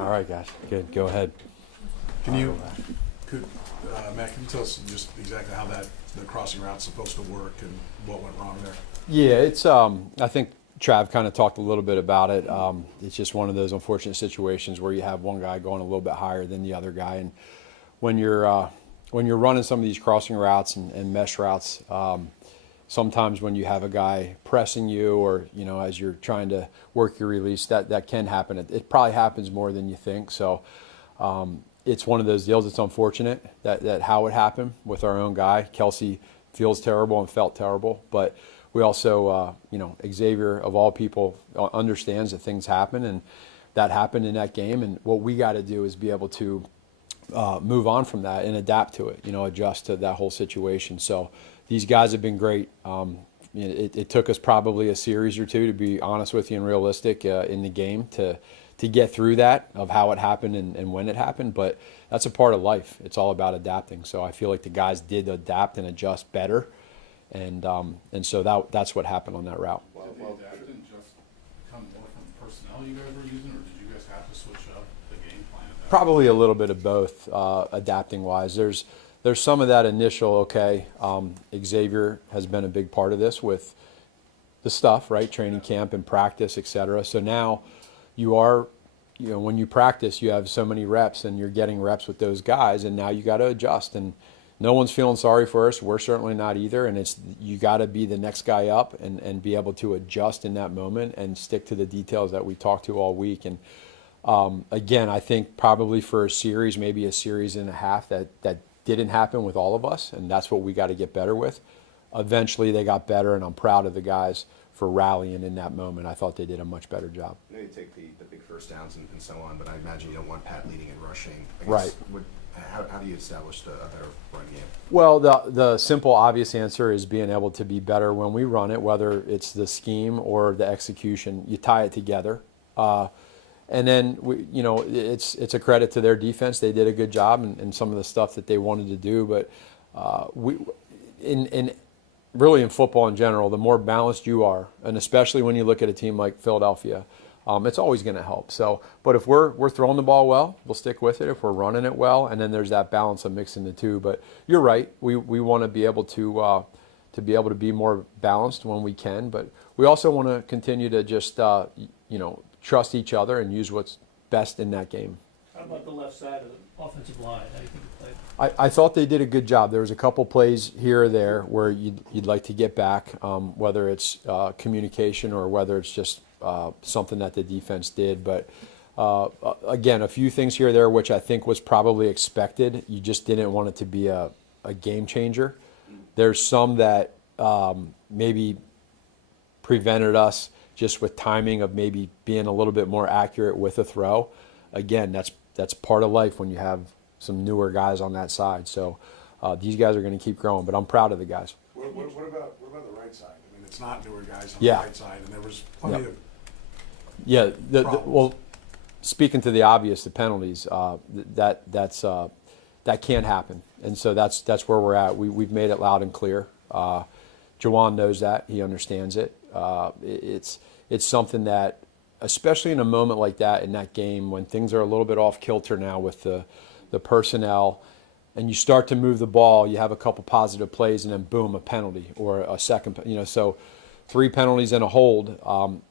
All right, guys. Good. Go ahead. Can you, Matt, can you tell us just exactly how the crossing route's supposed to work and what went wrong there? Yeah, it's. I think Trav kind of talked a little bit about it. It's just one of those unfortunate situations where you have one guy going a little bit higher than the other guy, and when you're running some of these crossing routes and mesh routes, sometimes when you have a guy pressing you, or as you're trying to work your release, that can happen. It probably happens more than you think. So it's one of those deals. It's unfortunate that how it happened with our own guy. Kelsey feels terrible and felt terrible, but we also, Xavier of all people understands that things happen, and that happened in that game. And what we got to do is be able to move on from that and adapt to it, adjust to that whole situation. So these guys have been great. It took us probably a series or two, to be honest with you and realistic, in the game to get through that, of how it happened and when it happened. But that's a part of life. It's all about adapting. So I feel like the guys did adapt and adjust better. And so that's what happened on that route. Did the adapting just come more from personnel you guys were using, or did you guys have to switch up the game plan at that Probably a little bit of both, adapting wise. There's some of that initial, Xavier has been a big part of this with the stuff, right? Training camp and practice, et cetera. So now you are, when you practice, you have so many reps and you're getting reps with those guys, and now you got to adjust. And no one's feeling sorry for us. We're certainly not either. And you got to be the next guy up and be able to adjust in that moment and stick to the details that we talked to all week. And again, I think probably for a series, maybe a series and a half, that didn't happen with all of us, and that's what we got to get better with. Eventually they got better, and I'm proud of the guys for rallying in that moment. I thought they did a much better job. I know you take the big first downs and so on, but I imagine you don't want Pat leading and rushing. Right. How do you establish a better run game? Well, the simple, obvious answer is being able to be better when we run it, whether it's the scheme or the execution. You tie it together. And then, it's a credit to their defense. They did a good job in some of the stuff that they wanted to do. But really in football in general, the more balanced you are, and especially when you look at a team like Philadelphia, it's always going to help. So, but if we're throwing the ball well, we'll stick with it. If we're running it well, and then there's that balance of mixing the two. But you're right. We want to be able to be more balanced when we can. But we also want to continue to just trust each other and use what's best in that game. How about the left side of the offensive line? How do you think it played? I thought they did a good job. There was a couple plays here or there where you'd like to get back, whether it's communication or whether it's just something that the defense did. But again, a few things here or there, which I think was probably expected. You just didn't want it to be a game changer. There's some that maybe prevented us just with timing of maybe being a little bit more accurate with a throw. Again, that's part of life when you have some newer guys on that side. So these guys are going to keep growing, but I'm proud of the guys. What about the right side? I mean, it's not newer guys on Yeah. the right side, and there was plenty of Yeah, well, speaking to the obvious, the penalties, that can't happen, and so that's where we're at. We've made it loud and clear. Jawan knows that. He understands it. It's something that, especially in a moment like that in that game when things are a little bit off kilter now with the personnel, and you start to move the ball, you have a couple positive plays, and then boom, a penalty or a second. So 3 penalties and a hold,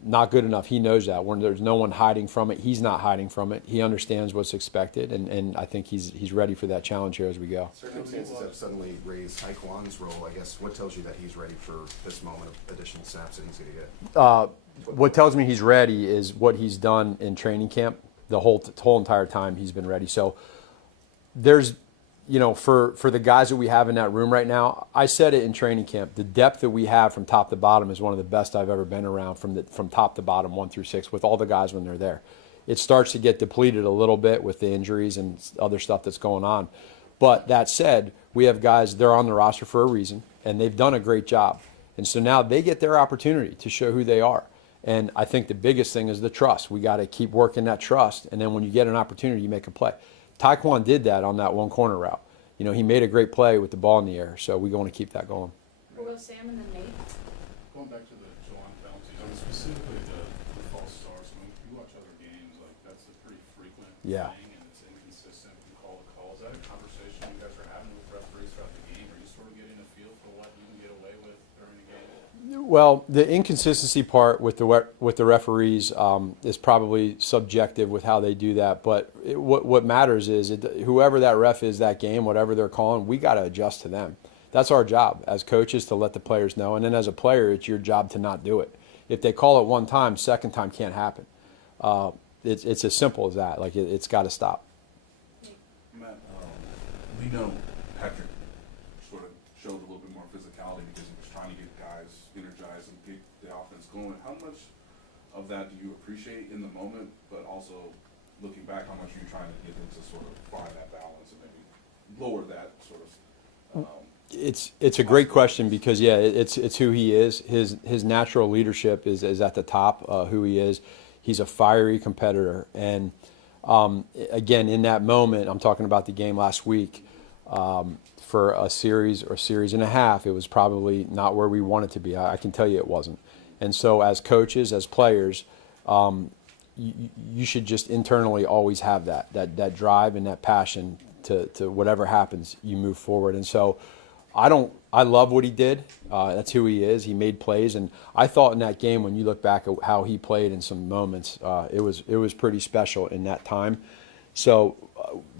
not good enough. He knows that. When there's no one hiding from it, he's not hiding from it. He understands what's expected, and I think he's ready for that challenge here as we go. Circumstances have suddenly raised Taekwon's role. I guess what tells you that he's ready for this moment of additional snaps that he's going to get? What tells me he's ready is what he's done in training camp. The whole entire time he's been ready. So there's, for the guys that we have in that room right now, I said it in training camp. The depth that we have from top to bottom is one of the best I've ever been around from top to bottom, 1 through 6, with all the guys when they're there. It starts to get depleted a little bit with the injuries and other stuff that's going on. But that said, we have guys, they're on the roster for a reason, and they've done a great job. And so now they get their opportunity to show who they are. And I think the biggest thing is the trust. We got to keep working that trust. And then when you get an opportunity, you make a play. Taekwan did that on that one corner route. He made a great play with the ball in the air. So we're going to keep that going. We'll go Sam and then Nate. Going back to the Jawan penalties, specifically the false starts. When you watch other games, that's a pretty frequent Yeah. playing and it's inconsistent from call to call. Is that a conversation you guys are having with referees throughout the game? Are you sort of getting a feel for what you can get away with during the game? Well, the inconsistency part with the referees is probably subjective with how they do that. But what matters is whoever that ref is that game, whatever they're calling, we got to adjust to them. That's our job as coaches to let the players know. And then as a player, it's your job to not do it. If they call it one time, second time can't happen. It's as simple as that. Like it's got to stop. Matt, we know Patrick sort of showed a little bit more physicality because he was trying to get guys energized and get the offense going. How much of that do you appreciate in the moment, but also looking back, how much are you trying to get them to sort of find that balance and maybe lower that sort of It's a great question because it's who he is. His natural leadership is at the top. Who he is, he's a fiery competitor. And again, in that moment, I'm talking about the game last week. For a series or series and a half, it was probably not where we wanted to be. I can tell you it wasn't. And so, as coaches, as players, you should just internally always have that drive and that passion to whatever happens, you move forward. And so. I love what he did. That's who he is. He made plays, and I thought in that game, when you look back at how he played in some moments, it was pretty special in that time. So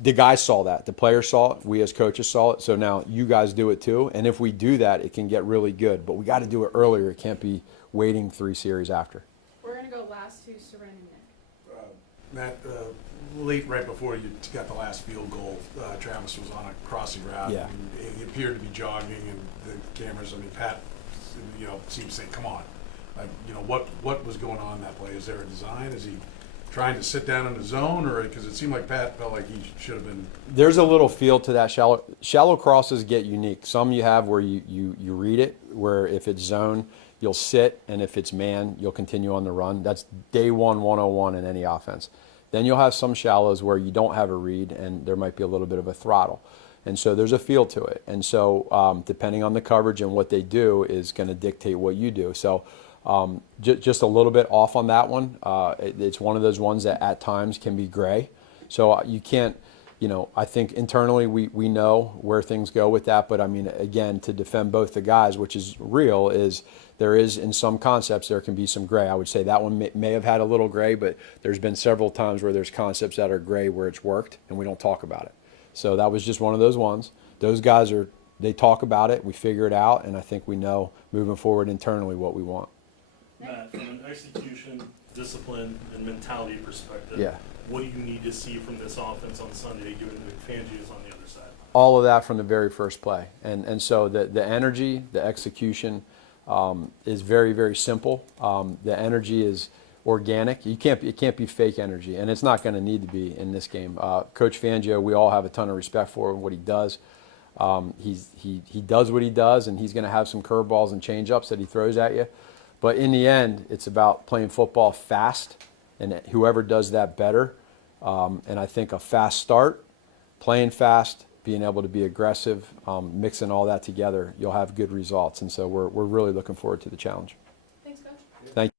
the guys saw that, the players saw it, we as coaches saw it. So now you guys do it too. And if we do that, it can get really good. But we got to do it earlier. It can't be waiting 3 series after. We're gonna go last to Seren and Nick. Matt, late right before you got the last field goal, Travis was on a crossing route. Yeah. And he appeared to be jogging, and the cameras. I mean, Pat, seemed to say, "Come on." Like, what was going on in that play? Is there a design? Is he trying to sit down in the zone, or because it seemed like Pat felt like he should have been? There's a little feel to that shallow crosses get unique. Some you have where you read it, where if it's zone, you'll sit, and if it's man, you'll continue on the run. That's day 101 in any offense. Then you'll have some shallows where you don't have a read, and there might be a little bit of a throttle. And so there's a feel to it. And so depending on the coverage and what they do is going to dictate what you do. So just a little bit off on that one. It's one of those ones that at times can be gray. So you can't, I think internally we know where things go with that. But I mean, again, to defend both the guys, which is real, is there is in some concepts there can be some gray. I would say that one may have had a little gray, but there's been several times where there's concepts that are gray where it's worked and we don't talk about it. So that was just one of those ones. Those guys they talk about it, we figure it out, and I think we know moving forward internally what we want. Matt, from an execution, discipline, and mentality perspective, Yeah. what do you need to see from this offense on Sunday, given that Fangio is on the other side? All of that from the very first play. And so the energy, the execution is very, very simple. The energy is organic. It can't be fake energy, and it's not going to need to be in this game. Coach Fangio, we all have a ton of respect for what he does. He does what he does, and he's going to have some curveballs and change-ups that he throws at you. But in the end, it's about playing football fast, and whoever does that better. And I think a fast start, playing fast, being able to be aggressive, mixing all that together, you'll have good results. And so we're really looking forward to the challenge. Thanks, Coach. Thank you.